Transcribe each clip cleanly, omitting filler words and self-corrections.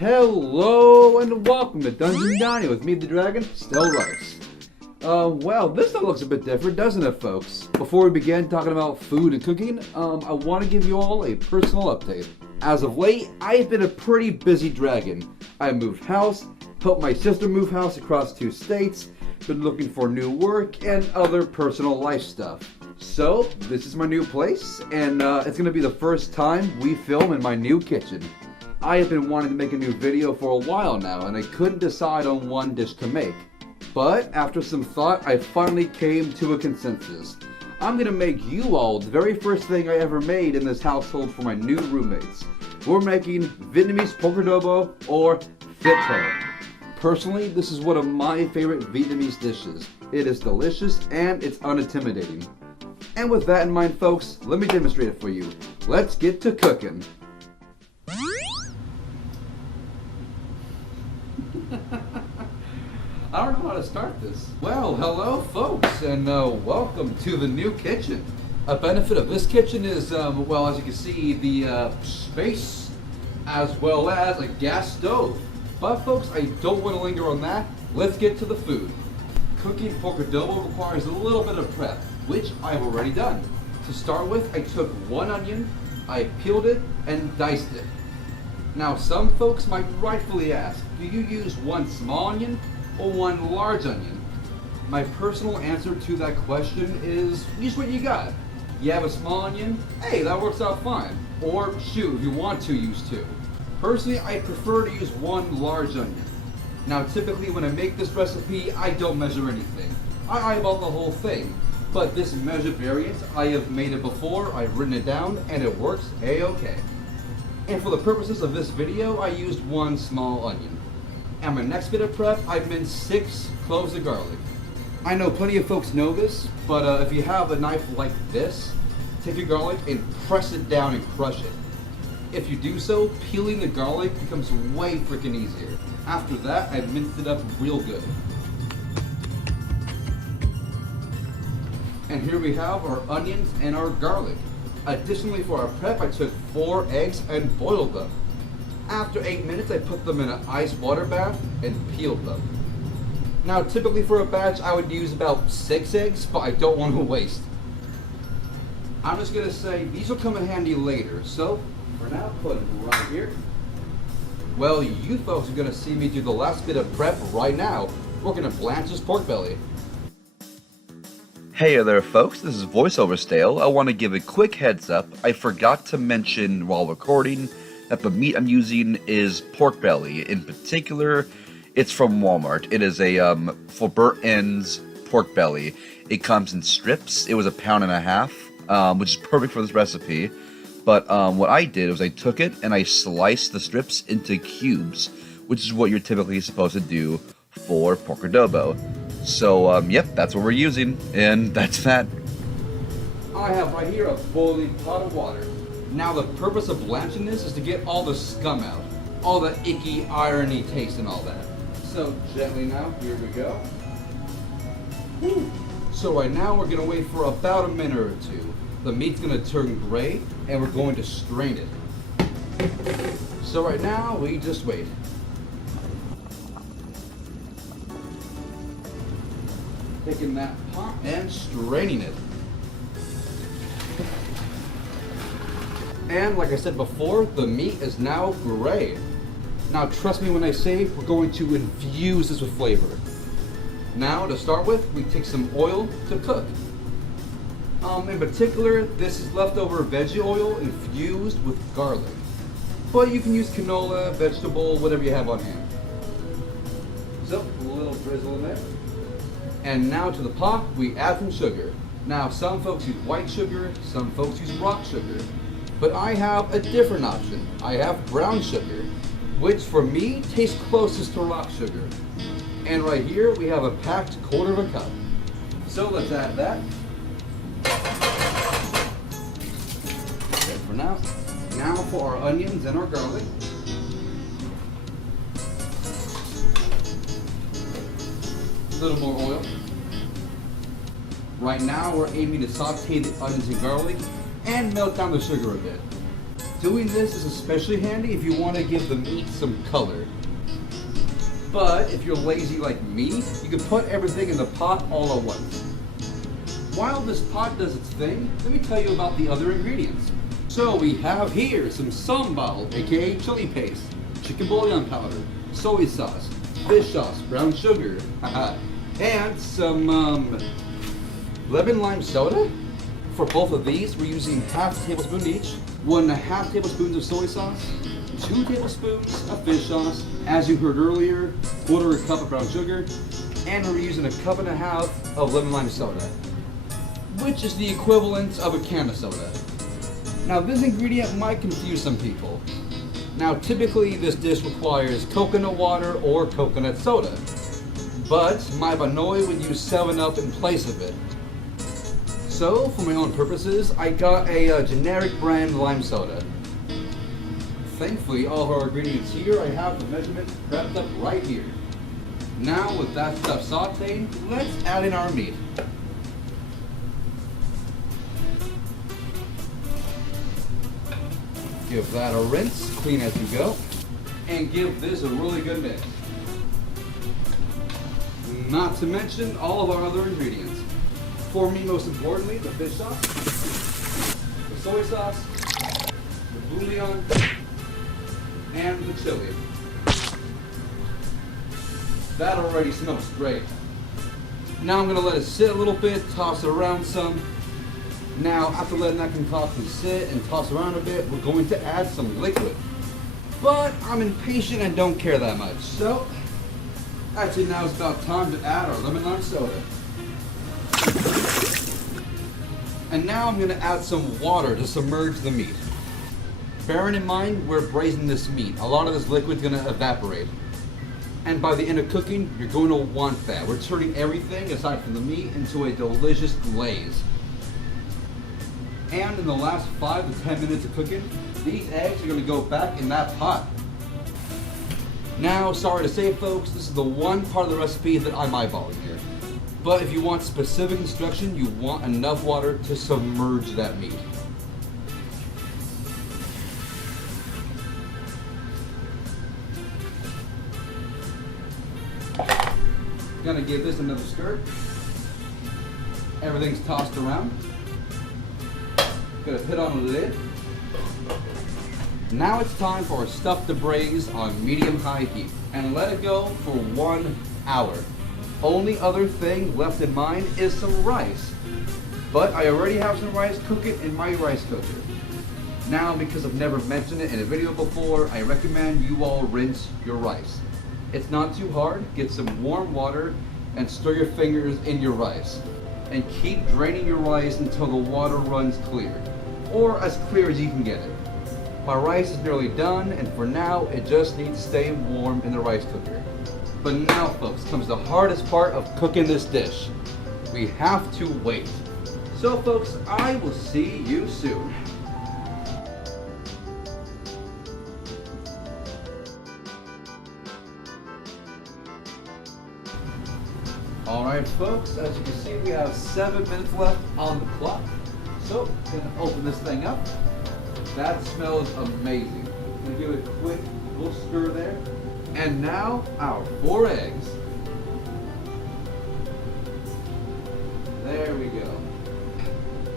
Hello and welcome to Dungeon Dining with me, the Dragon, Still Rice. Well, this one looks a bit different, doesn't it, folks? Before we begin talking about food and cooking, I want to give you all a personal update. As of late, I've been a pretty busy dragon. I moved house, helped my sister move house across 2 states, been looking for new work, and other personal life stuff. So, this is my new place, and it's going to be the first time we film in my new kitchen. I have been wanting to make a new video for a while now, and I couldn't decide on one dish to make. But after some thought, I finally came to a consensus. I'm gonna make you all the very first thing I ever made in this household for my new roommates. We're making Vietnamese pork adobo, or Thịt Kho. Personally, this is one of my favorite Vietnamese dishes. It is delicious and it's unintimidating. And with that in mind, folks, let me demonstrate it for you. Let's get to cooking. I don't know how to start this. Well, hello folks, and welcome to the new kitchen. A benefit of this kitchen is, well, as you can see, the space, as well as a gas stove. But folks, I don't want to linger on that. Let's get to the food. Cooking pork adobo requires a little bit of prep, which I've already done. To start with, I took 1 onion, I peeled it, and diced it. Now, some folks might rightfully ask, do you use 1 small onion or 1 large onion? My personal answer to that question is, use what you got. You have a small onion? Hey, that works out fine. Or shoot, if you want to, use 2. Personally, I prefer to use 1 large onion. Now, typically when I make this recipe, I don't measure anything. I eyeball the whole thing. But this measured variant, I have made it before, I've written it down, and it works a-okay. And for the purposes of this video, I used 1 small onion. And my next bit of prep, I minced 6 cloves of garlic. I know plenty of folks know this, but if you have a knife like this, take your garlic and press it down and crush it. If you do so, peeling the garlic becomes way freaking easier. After that, I minced it up real good. And here we have our onions and our garlic. Additionally, for our prep, I took 4 eggs and boiled them. After 8 minutes, I put them in an ice water bath and peeled them. Now, typically for a batch, I would use about 6 eggs, but I don't want to waste. I'm just gonna say, these will come in handy later, so for now, put them right here. Well, you folks are gonna see me do the last bit of prep right now. We're gonna blanch this pork belly. Hey there folks, this is VoiceOver Stale. I want to give a quick heads up. I forgot to mention while recording that the meat I'm using is pork belly. In particular, it's from Walmart. It is a for burnt ends pork belly. It comes in strips. It was £1.50, which is perfect for this recipe. But what I did was I took it and I sliced the strips into cubes, which is what you're typically supposed to do for pork adobo. So, yep, that's what we're using, and that's that. I have right here a boiling pot of water. Now, the purpose of blanching this is to get all the scum out, all the icky, irony taste and all that. So, gently now, here we go. Woo. So right now, we're gonna wait for about a minute or 2. The meat's gonna turn gray, and we're going to strain it. So right now, we just wait. Taking that pot and straining it. And like I said before, the meat is now gray. Now trust me when I say we're going to infuse this with flavor. Now to start with, we take some oil to cook. In particular, this is leftover veggie oil infused with garlic. But you can use canola, vegetable, whatever you have on hand. So, a little drizzle in there. And now to the pot, we add some sugar. Now, some folks use white sugar, some folks use rock sugar. But I have a different option. I have brown sugar, which for me tastes closest to rock sugar. And right here, we have a packed 1/4 cup. So let's add that. Okay, for now. Now for our onions and our garlic. A little more oil. Right now we're aiming to saute the onions and garlic and melt down the sugar a bit. Doing this is especially handy if you want to give the meat some color. But if you're lazy like me, you can put everything in the pot all at once. While this pot does its thing, let me tell you about the other ingredients. So we have here some sambal, aka chili paste, chicken bouillon powder, soy sauce, fish sauce, brown sugar, and some lemon lime soda. For both of these, we're using half a tablespoon each, 1.5 tablespoons of soy sauce, 2 tablespoons of fish sauce, as you heard earlier, 1/4 cup of brown sugar, and we're using 1.5 cups of lemon lime soda, which is the equivalent of a can of soda. Now this ingredient might confuse some people. Now typically this dish requires coconut water or coconut soda, but my Banoi would use 7-Up in place of it. So for my own purposes, I got a generic brand lime soda. Thankfully all of our ingredients here, I have the measurements prepped up right here. Now with that stuff sauteed, let's add in our meat. Give that a rinse, clean as you go, and give this a really good mix. Not to mention all of our other ingredients. For me, most importantly, the fish sauce, the soy sauce, the bouillon, and the chili. That already smells great. Now I'm gonna let it sit a little bit, toss it around some. Now, after letting that concoction sit and toss around a bit, we're going to add some liquid. But I'm impatient and don't care that much. So, actually now it's about time to add our lemon lime soda. And now I'm going to add some water to submerge the meat. Bearing in mind, we're braising this meat. A lot of this liquid's going to evaporate. And by the end of cooking, you're going to want that. We're turning everything, aside from the meat, into a delicious glaze. And in the last 5 to 10 minutes of cooking, these eggs are going to go back in that pot. Now, sorry to say folks, this is the one part of the recipe that I'm eyeballing here. But if you want specific instruction, you want enough water to submerge that meat. Gonna give this another stir. Everything's tossed around. Gonna put on a lid. Now it's time for our stuff to braise on medium-high heat and let it go for 1 hour. Only other thing left in mind is some rice. But I already have some rice cooking in my rice cooker. Now, because I've never mentioned it in a video before, I recommend you all rinse your rice. It's not too hard. Get some warm water and stir your fingers in your rice. And keep draining your rice until the water runs clear, or as clear as you can get it. My rice is nearly done, and for now, it just needs to stay warm in the rice cooker. But now, folks, comes the hardest part of cooking this dish. We have to wait. So, folks, I will see you soon. Alright folks, as you can see we have 7 minutes left on the clock. So, I'm going to open this thing up. That smells amazing. I'm going to give it a quick little stir there. And now, our 4 eggs. There we go.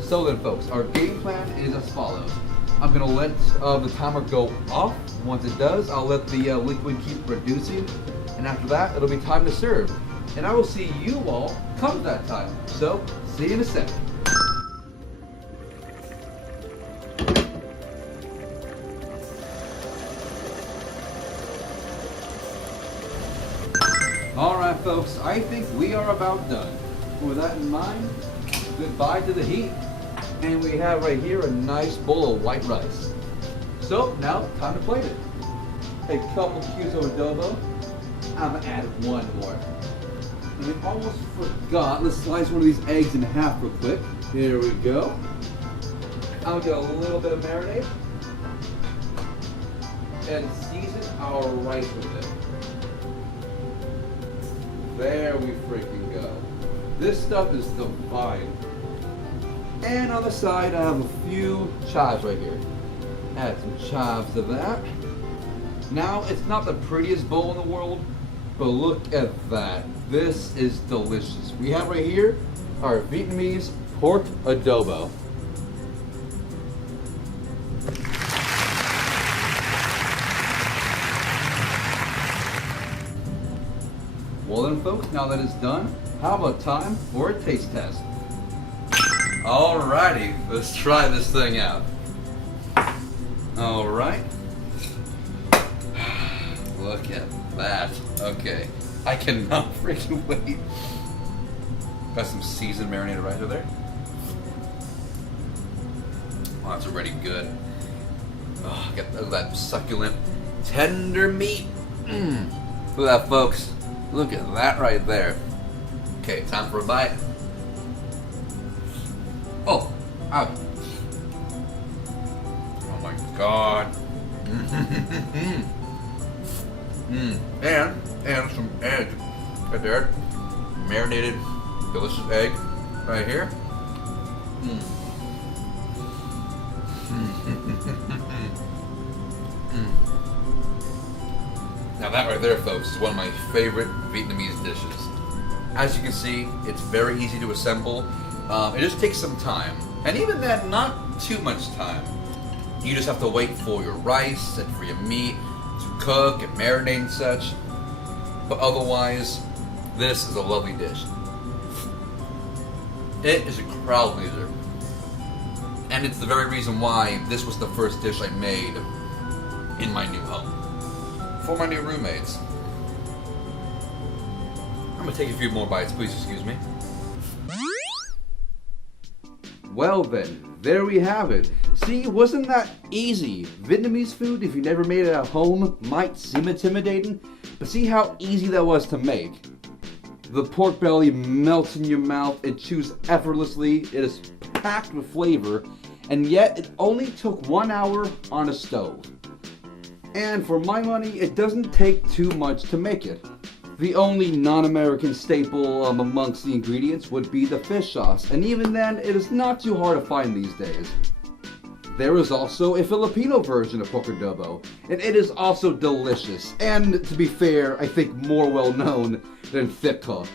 So then folks, our game plan is as follows. I'm going to let the timer go off. Once it does, I'll let the liquid keep reducing. And after that, it'll be time to serve. And I will see you all come that time. So, see you in a second. Alright folks, I think we are about done. With that in mind, goodbye to the heat. And we have right here a nice bowl of white rice. So, now, time to plate it. A couple cubes of adobo. I'm gonna add 1 more. And I almost forgot, let's slice one of these eggs in half real quick. Here we go. I'll get a little bit of marinade. And season our rice with it. There we freaking go. This stuff is divine. And on the side, I have a few chives right here. Add some chives to that. Now, it's not the prettiest bowl in the world, but look at that. This is delicious. We have right here our Vietnamese pork adobo. Well then folks, now that it's done, how about time for a taste test? Alrighty, let's try this thing out. Alright. Look at that. Okay. I cannot freaking wait. Got some seasoned marinated right over there. Oh, that's already good. Oh, look at that succulent, tender meat. Look at that, folks. Look at that right there. Okay, time for a bite. Oh, ouch. Oh my god. And some egg right there. Marinated, delicious egg right here. Now that right there, folks, is one of my favorite Vietnamese dishes. As you can see, it's very easy to assemble. It just takes some time. And even then, not too much time. You just have to wait for your rice and for your meat to cook and marinate and such. But otherwise, this is a lovely dish. It is a crowd pleaser. And it's the very reason why this was the first dish I made in my new home. For my new roommates. I'm gonna take a few more bites, please excuse me. Well then, there we have it. See, wasn't that easy? Vietnamese food, if you never made it at home, might seem intimidating, but see how easy that was to make. The pork belly melts in your mouth, it chews effortlessly, it is packed with flavor, and yet it only took 1 hour on a stove. And for my money, it doesn't take too much to make it. The only non-American staple amongst the ingredients would be the fish sauce, and even then, it is not too hard to find these days. There is also a Filipino version of pork adobo, and it is also delicious, and to be fair, I think more well known than Thịt Kho.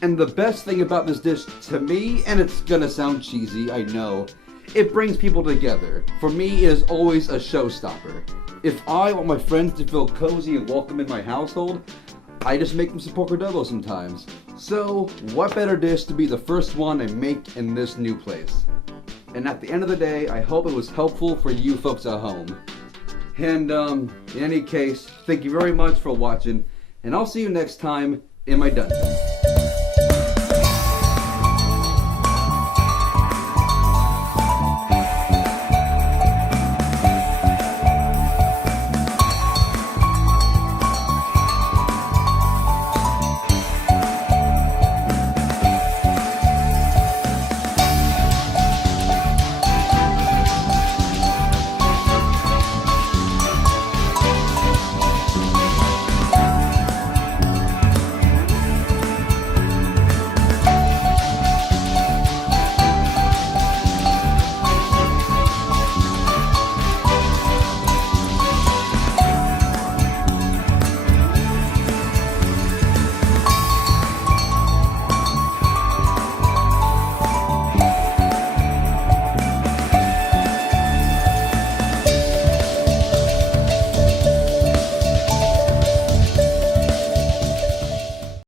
And the best thing about this dish to me, and it's gonna sound cheesy, I know, it brings people together. For me, it is always a showstopper. If I want my friends to feel cozy and welcome in my household, I just make them some pork adobo sometimes. So, what better dish to be the first one I make in this new place? And at the end of the day, I hope it was helpful for you folks at home. And in any case, thank you very much for watching, and I'll see you next time in my dungeon.